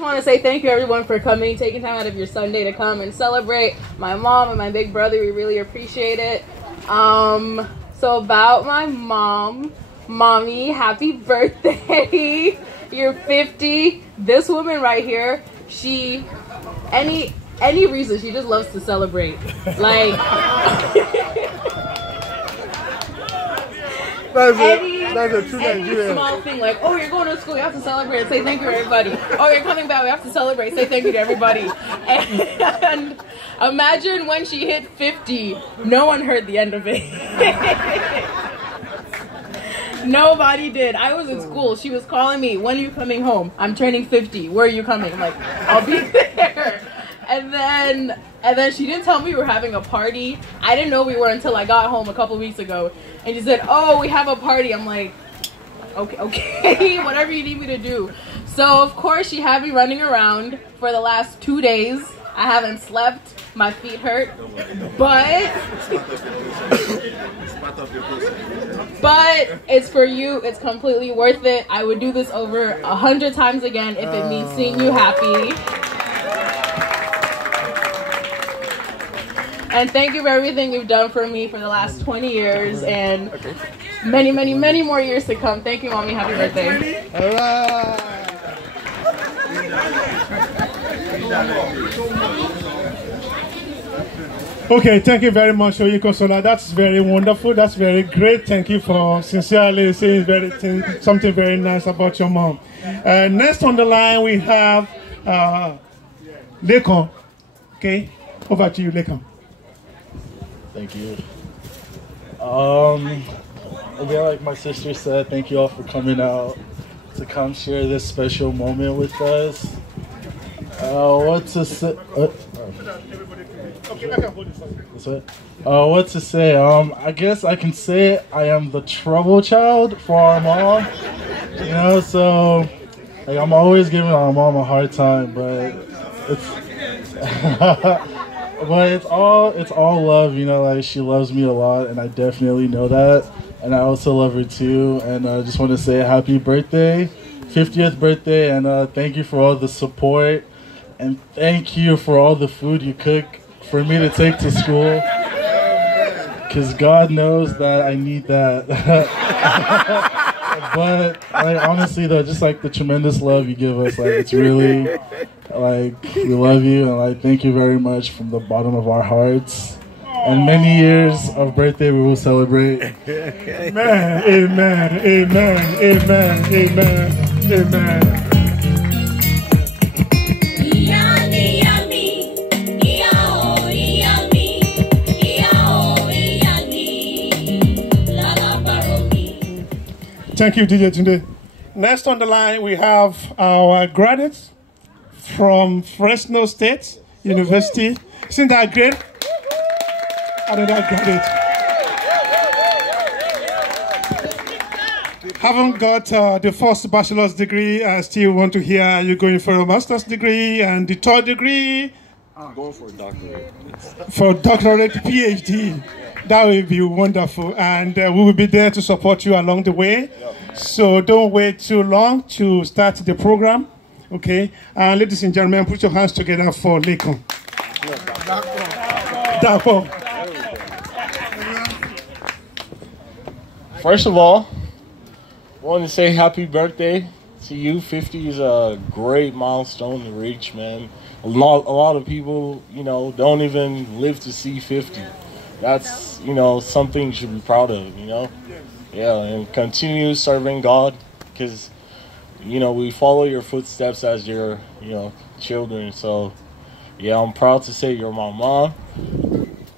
just want to say thank you, everyone, for coming, taking time out of your Sunday to come and celebrate my mom and my big brother. We really appreciate it. So about my mom, Mommy, happy birthday. You're 50. This woman right here, she, any reason, she just loves to celebrate. Like, that's a true any Nigerian. small thing, like, oh, you're going to school, you have to celebrate and say thank you to everybody. Oh, you're coming back, we have to celebrate, say thank you to everybody. And imagine when she hit 50, no one heard the end of it. Nobody did. I was in school. She was calling me, when are you coming home? I'm turning 50. Where are you coming? I'm like, I'll be there. And then she didn't tell me we were having a party. I didn't know we were until I got home a couple weeks ago. And she said, oh, we have a party. I'm like, okay, whatever you need me to do. So, of course, she had me running around for the last 2 days. I haven't slept. My feet hurt. But it's for you. It's completely worth it. I would do this over 100 times again if it means seeing you happy. And thank you for everything you've done for me for the last 20 years and many, many, many more years to come. Thank you, Mommy. Happy birthday. All right. Okay, thank you very much, Oyiko Sola. That's very wonderful. That's very great. Thank you for sincerely saying something very nice about your mom. Next on the line, we have Lekon. Okay, over to you, Lekon. Thank you. Again, like my sister said, thank you all for coming out to come share this special moment with us. What to say? What to say? I guess I can say I am the trouble child for our mom. You know, so like I'm always giving our mom a hard time, but it's but it's all love. You know, like she loves me a lot, and I definitely know that. And I also love her too. And I just want to say happy birthday, 50th birthday, and thank you for all the support, and thank you for all the food you cook for me to take to school, because God knows that I need that. But like honestly though, just like the tremendous love you give us, like it's really like we love you, and like thank you very much from the bottom of our hearts. And many years of birthday we will celebrate. Amen, amen, amen, amen, amen, amen. Thank you, DJ Tunde. Next on the line, we have our graduates from Fresno State University. Isn't that great? Another graduate. Haven't got the first bachelor's degree. I still want to hear you going for a master's degree and the third degree. I'm going for a doctorate. For doctorate, PhD. That will be wonderful, and we will be there to support you along the way. So don't wait too long to start the program, okay? Ladies and gentlemen, put your hands together for Lekon. Dapo. First of all, I want to say happy birthday to you. 50 is a great milestone to reach, man. A lot of people, you know, don't even live to see 50. That's, you know, something you should be proud of, you know? Yeah, and continue serving God, because, you know, we follow your footsteps as your, you know, children. So, yeah, I'm proud to say you're my mom.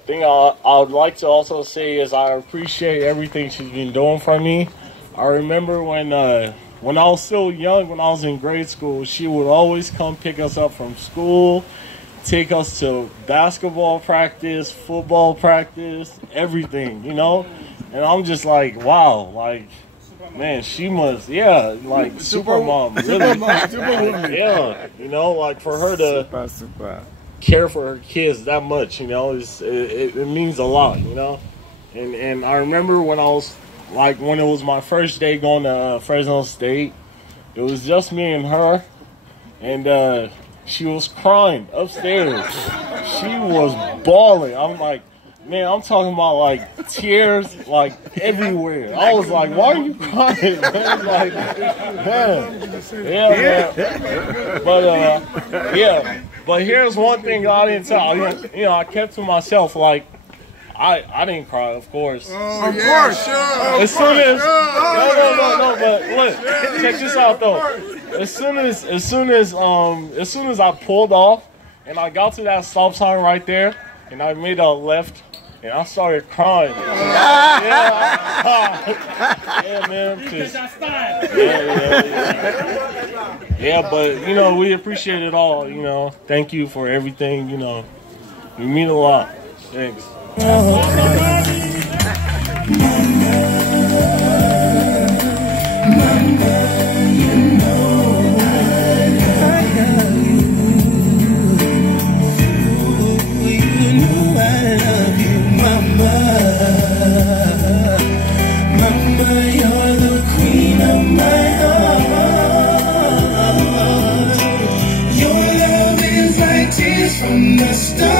Thing I would like to also say is I appreciate everything she's been doing for me. I remember when I was still young, when I was in grade school, she would always come pick us up from school, take us to basketball practice, football practice, everything, you know? And I'm just like, wow, like, man, she must, yeah, like, super mom, really. Yeah, you know, like, for her to care for her kids that much, you know, it means a lot, you know? And I remember when I was, like, when it was my first day going to Fresno State, it was just me and her. and she was crying upstairs. She was bawling. I'm like, man, I'm talking about like tears like everywhere. I was like, why are you crying, man? Like, man. Yeah, man. But yeah. But here's one thing I didn't tell. You know, I kept to myself. Like, I didn't cry, of course. Oh, of course, sure. As soon as no. But look, check this out though. As soon as I pulled off and I got to that stop sign right there, and I made a left. And I started crying. Yeah, man. Yeah, but, you know, we appreciate it all, you know. Thank you for everything, you know. You mean a lot. Thanks. From the stars,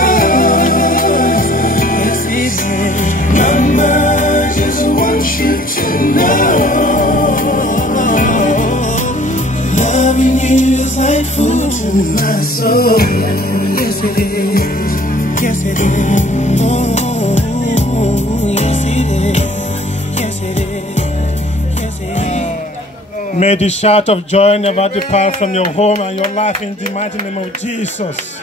Mama, just want you to know, loving you is like food to my soul. Yes it is, yes it is, oh, yes it is, yes it is, yes it is. May the shout of joy never depart from your home and your life in the mighty name of Jesus.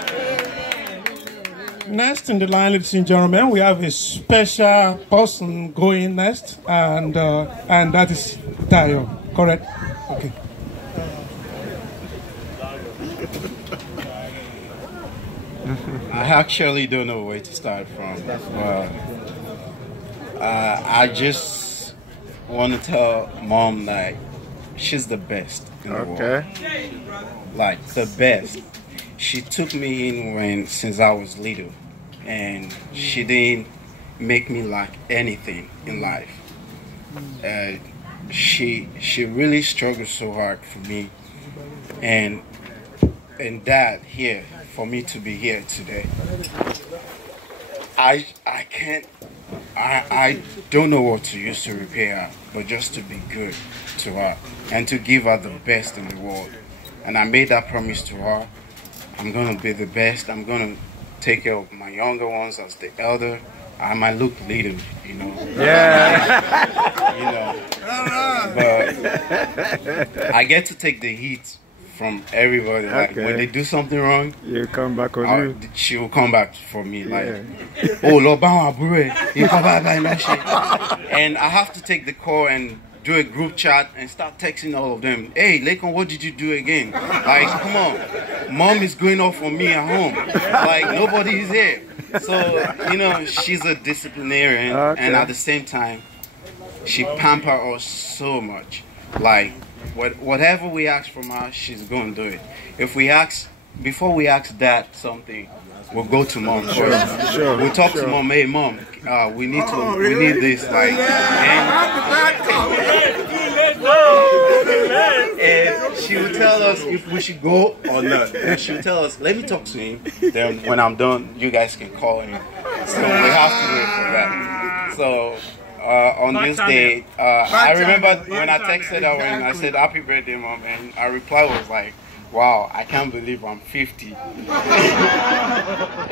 Next in the line, ladies and gentlemen, we have a special person going next, and that is Tayo. Correct? Okay. I actually don't know where to start from. I just want to tell Mom that she's the best in the world. Like the best. She took me in since I was little, and she didn't make me lack anything in life. She really struggled so hard for me, and Dad here for me to be here today. I don't know what to use to repay her, but just to be good to her and to give her the best in the world. And I made that promise to her. I'm gonna be the best. I'm gonna take care of my younger ones as the elder. I might look little, you know. Yeah. You know. But I get to take the heat from everybody. Like when they do something wrong, you come back on you. She will come back for me. Like, oh, Lord, and I have to take the call and do a group chat and start texting all of them. Hey, Lakon, what did you do again? Like, come on. Mom is going off on me at home. Like, nobody is here. So, you know, she's a disciplinarian. And at the same time, she pampers us so much. Like, whatever we ask from her, she's going to do it. If we ask, before we ask Dad something, we'll go to Mom first. We'll talk to Mom. Hey, Mom, we need this. Like, and she will tell us if we should go or not. And she will tell us, let me talk to him. Then when I'm done, you guys can call him. So we have to wait for that. So on this day, I remember when I texted her when I said happy birthday, Mom, and her reply was like, wow, I can't believe I'm 50.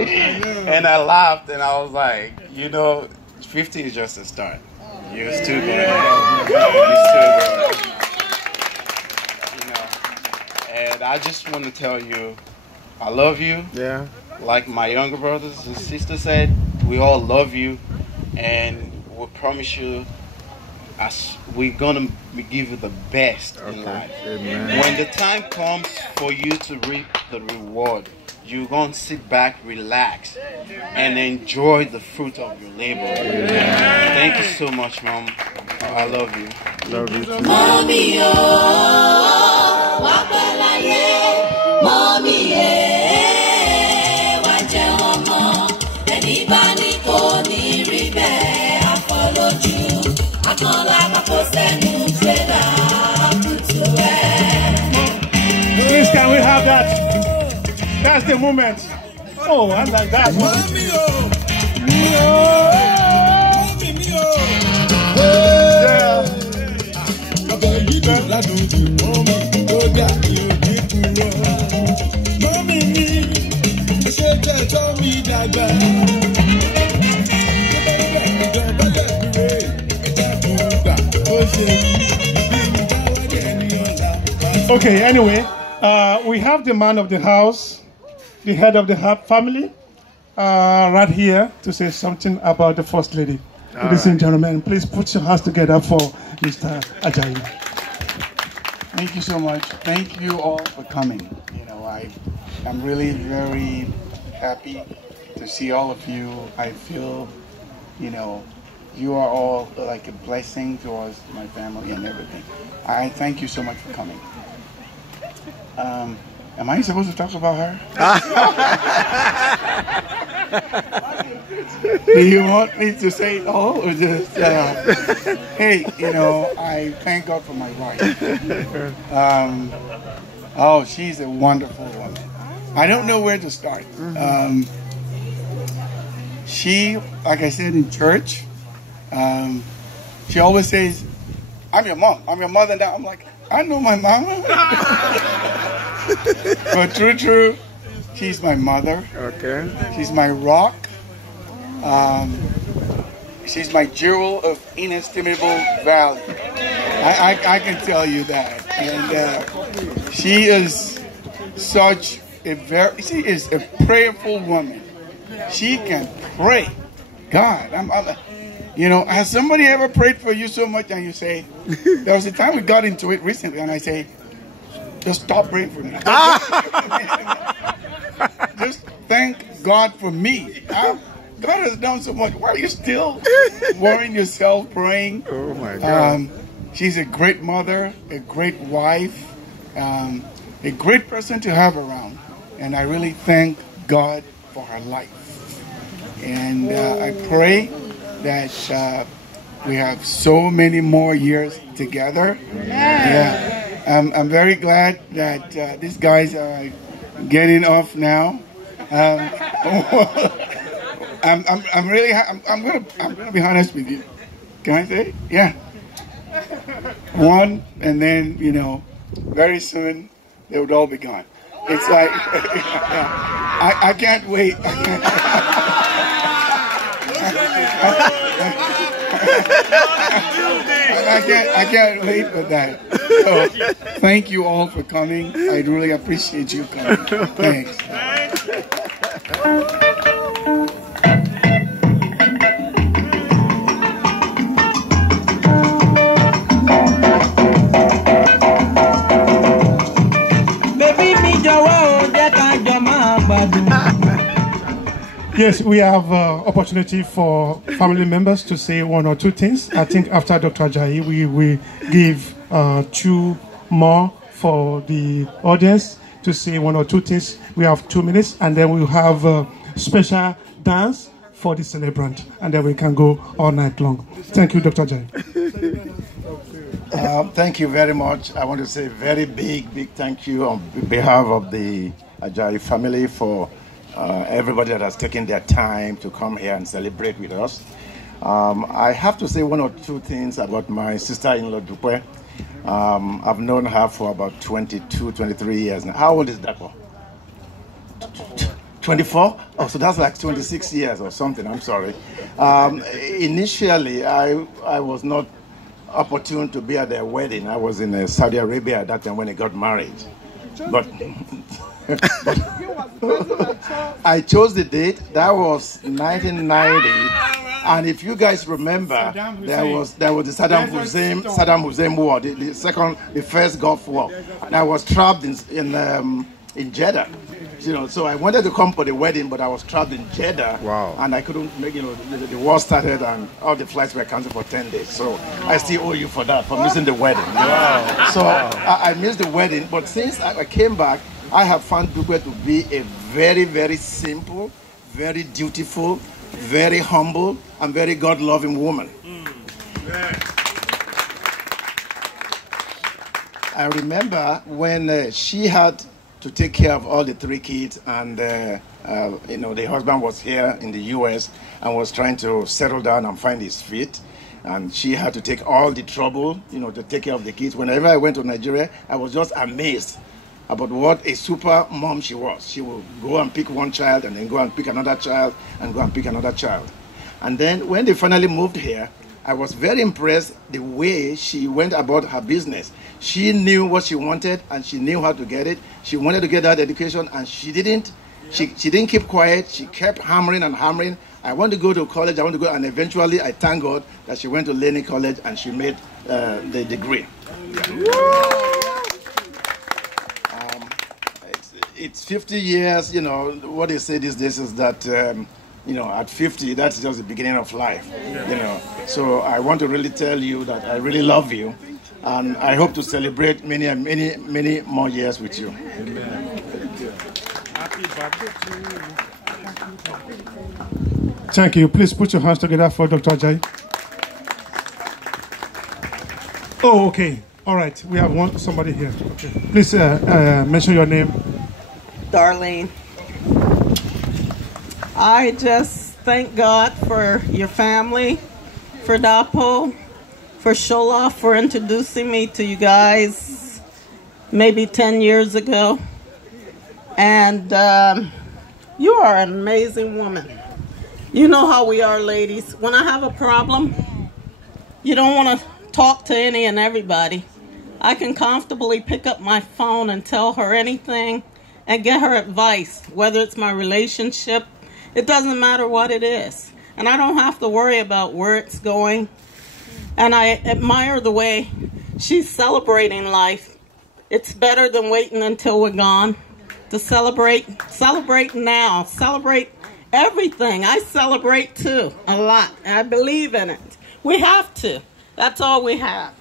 And I laughed and I was like, you know, 50 is just a start. You're still going. You're still going. You know. And I just want to tell you, I love you. Yeah. Like my younger brothers and sisters said, we all love you, and we promise you, we're gonna give you the best in life. Amen. When the time comes for you to reap the reward, you're gonna sit back, relax, and enjoy the fruit of your labor. Amen. Thank you so much, Mom. I love you. Love you too. Mommy, oh, wapalaye, mommy, wajewomo, anybody ko ni ribe, I follow you. Please Can we have that? That's the moment. Oh, I like that one. Okay, anyway, we have the man of the house, the head of the family, right here to say something about the First Lady. Ladies and gentlemen, please put your hands together for Mr. Ajayi. Thank you so much. Thank you all for coming. You know, I'm really very happy to see all of you. I feel, you know, you are all like a blessing towards my family and everything. I thank you so much for coming. Am I supposed to talk about her? Do you want me to say it all or just, hey, you know, I thank God for my wife. Oh, she's a wonderful woman. I don't know where to start. She, like I said in church, she always says, I'm your mom, I'm your mother now. I'm like, I know my mama. But true, she's my mother. Okay. She's my rock. She's my jewel of inestimable value. I can tell you that. And she is such a she is a prayerful woman. She can pray. God, you know, has somebody ever prayed for you so much and you say, there was a time we got into it recently and I say, just stop praying for me. Just thank God for me. God has done so much. Why are you still worrying yourself, praying? Oh my God. She's a great mother, a great wife, a great person to have around. And I really thank God for her life. And I pray that we have so many more years together. Yeah. I'm very glad that these guys are getting off now. I'm gonna be honest with you. Can I say? Yeah. One, and then, you know, very soon they would all be gone. It's like I can't wait. I can't wait for that. So, thank you all for coming. I really appreciate you coming. Thanks. Yes, we have opportunity for family members to say one or two things. I think after Dr. Ajayi, we will give 2 more for the audience to say one or two things. We have 2 minutes, and then we'll have a special dance for the celebrant, and then we can go all night long. Thank you, Dr. Ajayi. Thank you very much. I want to say a very big thank you on behalf of the Ajayi family for everybody that has taken their time to come here and celebrate with us. I have to say 1 or 2 things about my sister-in-law, Dupe. I've known her for about 22, 23 years now. How old is Dapo? 24? Oh, so that's like 26 years or something. I'm sorry. Initially, I was not opportune to be at their wedding. I was in Saudi Arabia at that time when they got married. But I chose the date. That was 1990, and if you guys remember, there was the Saddam Hussein war, the first Gulf War, and I was trapped in Jeddah. You know, so I wanted to come for the wedding, but I was trapped in Jeddah. Wow. And I couldn't make, you know, the war started and all the flights were canceled for 10 days. So I still owe you for that, for missing the wedding. Wow. So I missed the wedding, but since I came back, I have found Dupe to be a very simple, very dutiful, very humble, and very God-loving woman. I remember when she had to take care of all the 3 kids, and you know, the husband was here in the U.S. and was trying to settle down and find his feet, and she had to take all the trouble, you know, to take care of the kids. Whenever I went to Nigeria, I was just amazed about what a super mom she was. She would go and pick one child and then go and pick another child and go and pick another child. And then when they finally moved here, I was very impressed the way she went about her business. She knew what she wanted and she knew how to get it. She wanted to get that education and she didn't keep quiet. She kept hammering and hammering. I want to go to college, I want to go, and eventually I thank God that she went to Learning College and she made the degree. It's 50 years, you know, what they say these days is that you know, at 50, that's just the beginning of life, you know. So I want to really tell you that I really love you, and I hope to celebrate many and many more years with you. Amen. Happy birthday to you. Thank you. Please put your hands together for Dr. Ajayi. Oh, okay. All right. We have somebody here. Okay. Please mention your name. Darlene. I just thank God for your family, for Dapo, for Shola, for introducing me to you guys maybe 10 years ago. And you are an amazing woman. You know how we are, ladies. When I have a problem, you don't want to talk to any and everybody. I can comfortably pick up my phone and tell her anything and get her advice, whether it's my relationship. It doesn't matter what it is. And I don't have to worry about where it's going. And I admire the way she's celebrating life. It's better than waiting until we're gone. To celebrate now. Celebrate everything. I celebrate too, a lot. And I believe in it. We have to. That's all we have.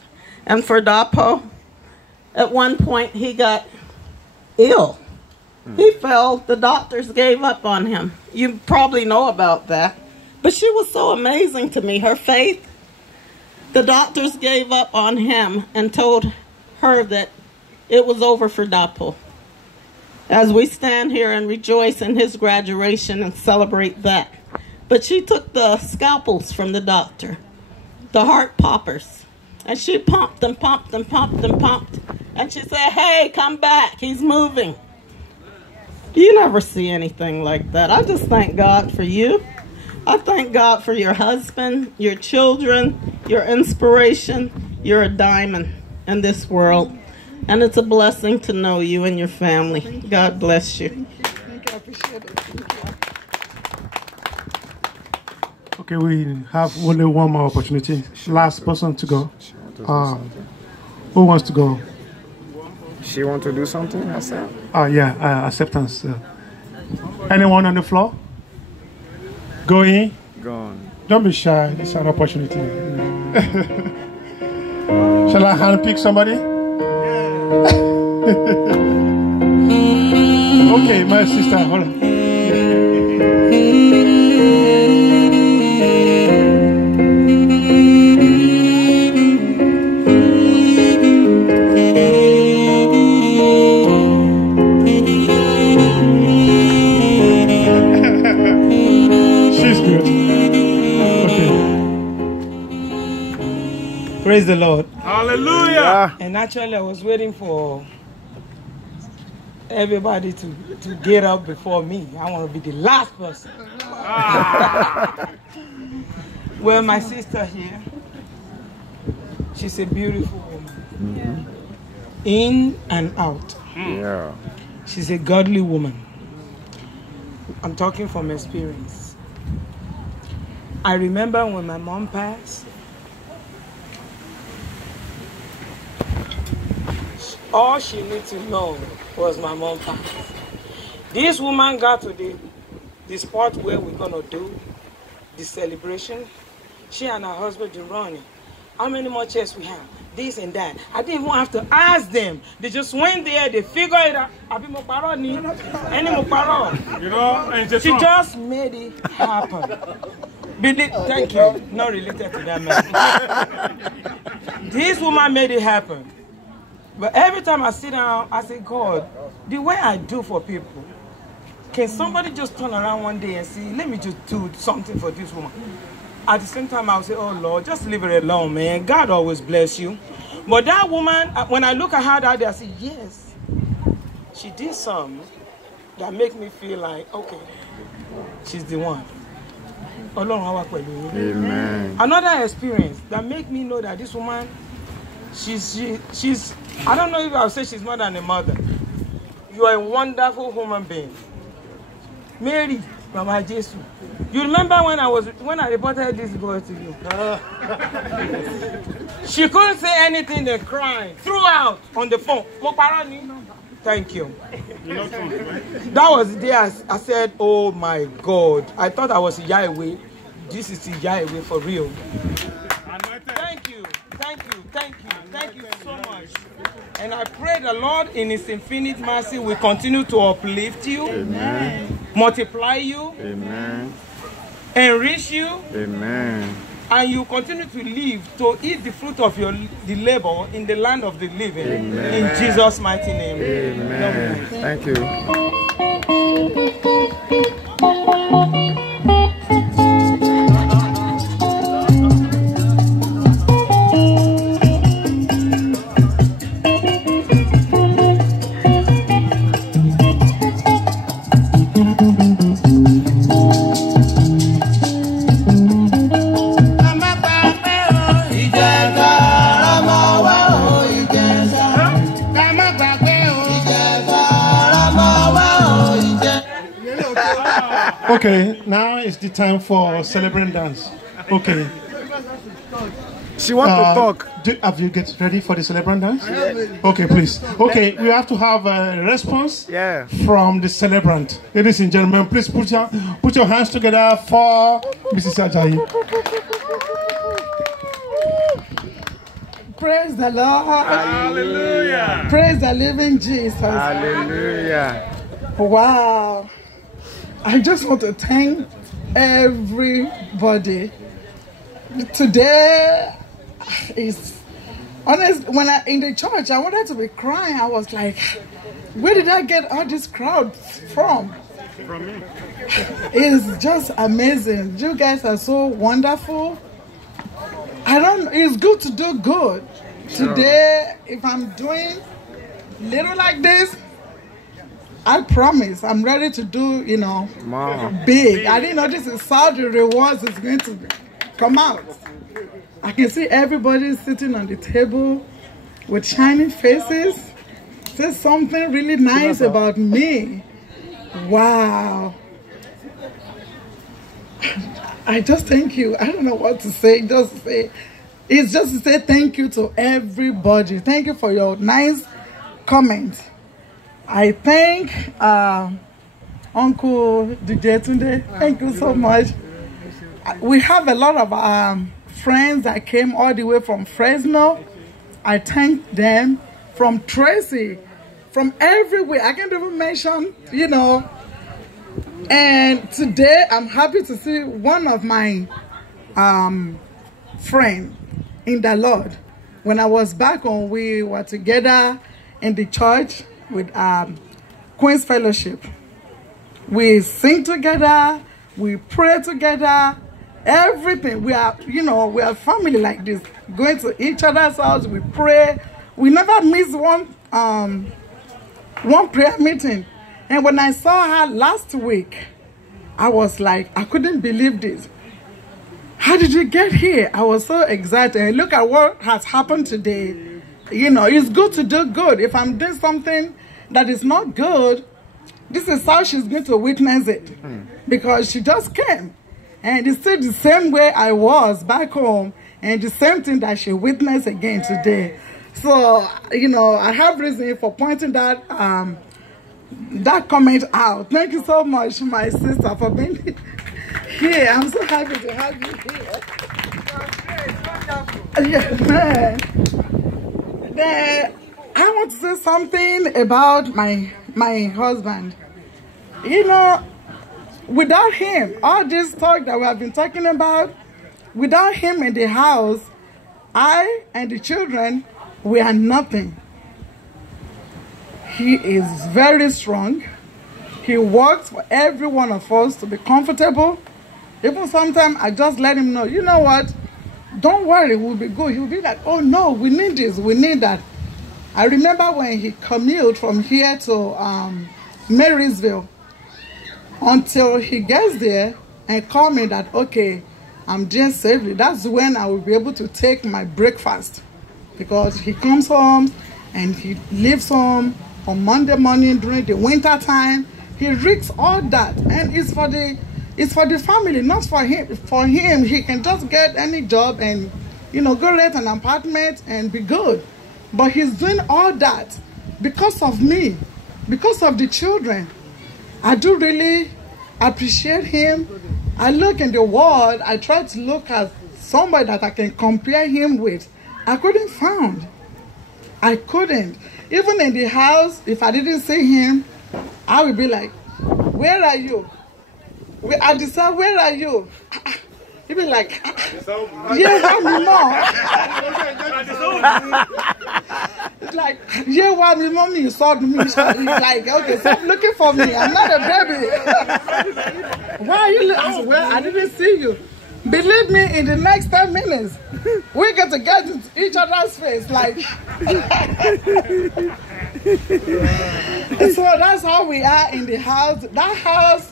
And for Dapo, at one point he got ill. He fell. The doctors gave up on him. You probably know about that. But she was so amazing to me. Her faith. The doctors gave up on him and told her that it was over for Dapo. As we stand here and rejoice in his graduation and celebrate that. But she took the scalpels from the doctor, the heart poppers, and she pumped and pumped and pumped and pumped. And she said, hey, come back. He's moving. You never see anything like that. I just thank God for you. I thank God for your husband, your children, your inspiration. You're a diamond in this world. And it's a blessing to know you and your family. God bless you. Thank you. I appreciate it. Okay, we have only one more opportunity. Last person to go. Who wants to go? She want to do something herself? Yeah, acceptance. Anyone on the floor? Go in. Go on. Don't be shy. It's an opportunity. Shall I handpick somebody? Okay, my sister. Hold on. Praise the Lord. Hallelujah. And actually, I was waiting for everybody to get up before me. I want to be the last person. Well, my sister here, she's a beautiful woman. In and out. Yeah. She's a godly woman. I'm talking from experience. I remember when my mom passed, all she needed to know was my mom passed. This woman got to the spot where we're going to do the celebration. She and her husband are running. How many more chairs we have? This and that. I didn't even have to ask them. They just went there, they figured it out. You know, she just made it happen. Thank you. Not related to that man. This woman made it happen. But every time I sit down, I say, God, the way I do for people, can somebody just turn around one day and say, let me just do something for this woman? At the same time, I'll say, oh Lord, just leave it alone, man. God always bless you. But that woman, when I look at her that day, I say, yes, she did something that make me feel like, okay, she's the one. Amen. Another experience that make me know that this woman, she's I don't know if I'll say she's more than a mother. You are a wonderful human being. Mary, Mama Jesus. You remember when I reported this boy to you? She couldn't say anything, they cried throughout on the phone. Thank you. That was the day I said, oh my God. I thought I was Yahweh. This is Yahweh for real. Thank you. Thank you. Thank you. Thank you so much. And I pray the Lord in His infinite mercy will continue to uplift you. Amen. Multiply you. Amen. Enrich you. Amen. And you continue to live to eat the fruit of the labor in the land of the living. Amen. In Jesus' mighty name. Amen. Thank you. Okay, now it's the time for celebrant dance. Okay. She wants to talk. Have you get ready for the celebrant dance? Okay, please. Okay, we have to have a response from the celebrant. Ladies and gentlemen, please put your hands together for Mrs. Ajayi. Praise the Lord. Hallelujah. Praise the living Jesus. Hallelujah. Wow. I just want to thank everybody. Today is honest. When in the church, I wanted to be crying. I was like, where did I get all this crowd from? From me. It's just amazing. You guys are so wonderful. It's good to do good. Today, if I'm doing little like this, I promise I'm ready to do, big. I didn't know this is how the rewards is going to come out. I can see everybody sitting on the table with shining faces. Say something really nice about me. Wow. I just thank you. I don't know what to say. It's just to say thank you to everybody. Thank you for your nice comments. I thank Uncle DJ Tunde. Thank you so much. We have a lot of friends that came all the way from Fresno. I thank them. From Tracy, from everywhere. I can't even mention, And today I'm happy to see one of my friends in the Lord. When I was back home, we were together in the church with Queen's Fellowship. We sing together, we pray together, everything. We are, we are family like this. Going to each other's house, we pray. We never miss one prayer meeting. And when I saw her last week, I was like, I couldn't believe this. How did you get here? I was so excited. And look at what has happened today. It's good to do good. If I'm doing something that is not good, this is how she's going to witness it. Because she just came. And it's still the same way I was back home. And the same thing that she witnessed again today. So, I have reason for pointing that comment out. Thank you so much, my sister, for being here. I'm so happy to have you here. Yes, man. I want to say something about my husband. Without him, all this talk that we have been talking about, without him in the house, I and the children, we are nothing. He is very strong. He works for every one of us to be comfortable. Even sometimes I just let him know, you know what? Don't worry, we'll be good. He'll be like, oh no, we need this, we need that. I remember when he commuted from here to Marysville, until he gets there and call me that, okay, I'm just safely. That's when I will be able to take my breakfast, because he comes home and he leaves home on Monday morning during the winter time. He risks all that, and it's for the family, not for him. For him, he can just get any job and, you know, go rent an apartment and be good. But he's doing all that because of me, because of the children. I do really appreciate him. I look in the world, I try to look at somebody that I can compare him with. I couldn't find. I couldn't. Even in the house, if I didn't see him, I would be like, where are you? I decide, where are you? He'd be like, yeah, why me more? It's like, yeah, why me mommy? You saw me. He's like, okay, stop looking for me. I'm not a baby. Why are you looking? Well, I didn't see you. Believe me, in the next 10 minutes, we get to get into each other's face. Like, so that's how we are in the house. That house,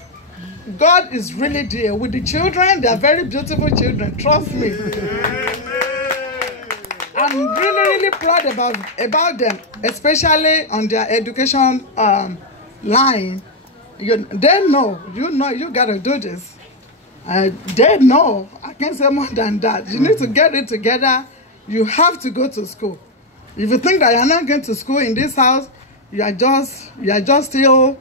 God is really there. With the children, they are very beautiful children. Trust me. I'm really proud about them, especially on their education line. They know, you gotta do this. They know. I can't say more than that. You need to get it together. You have to go to school. If you think that you're not going to school in this house, you are just still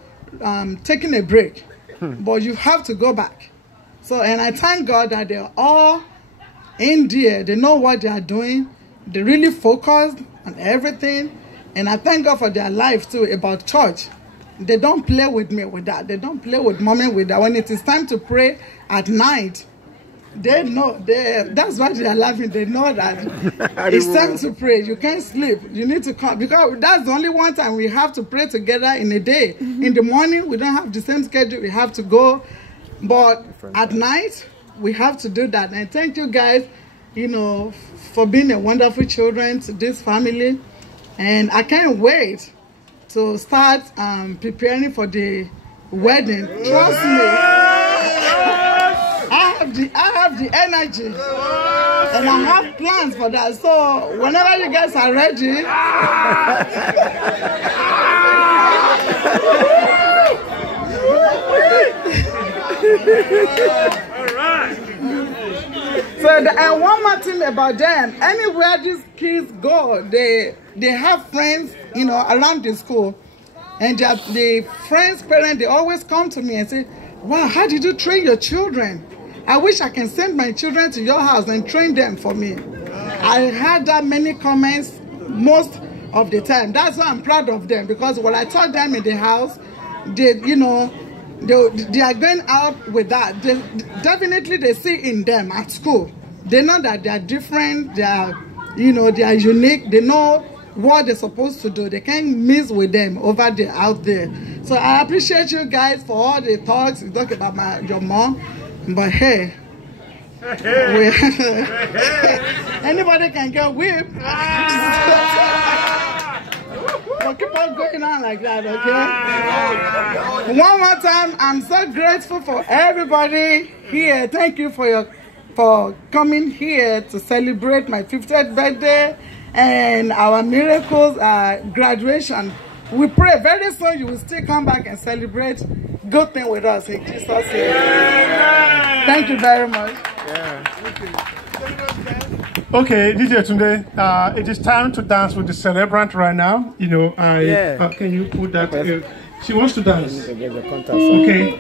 taking a break. But you have to go back. So, and I thank God that they're all in there. They know what they are doing. They're really focused on everything. And I thank God for their life too, about church. They don't play with me with that. They don't play with mommy with that. When it is time to pray at night, they know. That's why they are laughing. They know that it's time to pray. You can't sleep. You need to come, because that's the only one time we have to pray together in a day. In the morning, we don't have the same schedule. We have to go. But at night, we have to do that. And thank you guys, you know, for being a wonderful children to this family. And I can't wait to start preparing for the wedding. Trust me. I have the energy, and I have plans for that. So whenever you guys are ready, so and one more thing about them: anywhere these kids go, they have friends, you know, around the school, and the friends' parents, they always come to me and say, "Wow, how did you train your children? I wish I can send my children to your house and train them for me." I had that many comments most of the time. That's why I'm proud of them, because what I taught them in the house, they are going out with that. Definitely they see in them at school. They know that they are different, they are unique, they know what they're supposed to do. They can't miss with them over there, out there. So I appreciate you guys for all the talks. You talk about your mom. But hey, anybody can get whipped. But keep on going on like that, okay? One more time, I'm so grateful for everybody here. Thank you for coming here to celebrate my 50th birthday and our miracles graduation. We pray very soon you will still come back and celebrate good thing with us in Jesus' name. Thank you very much. Okay, DJ Tunde, it is time to dance with the celebrant right now. You know, can you put that? She wants to dance. Okay.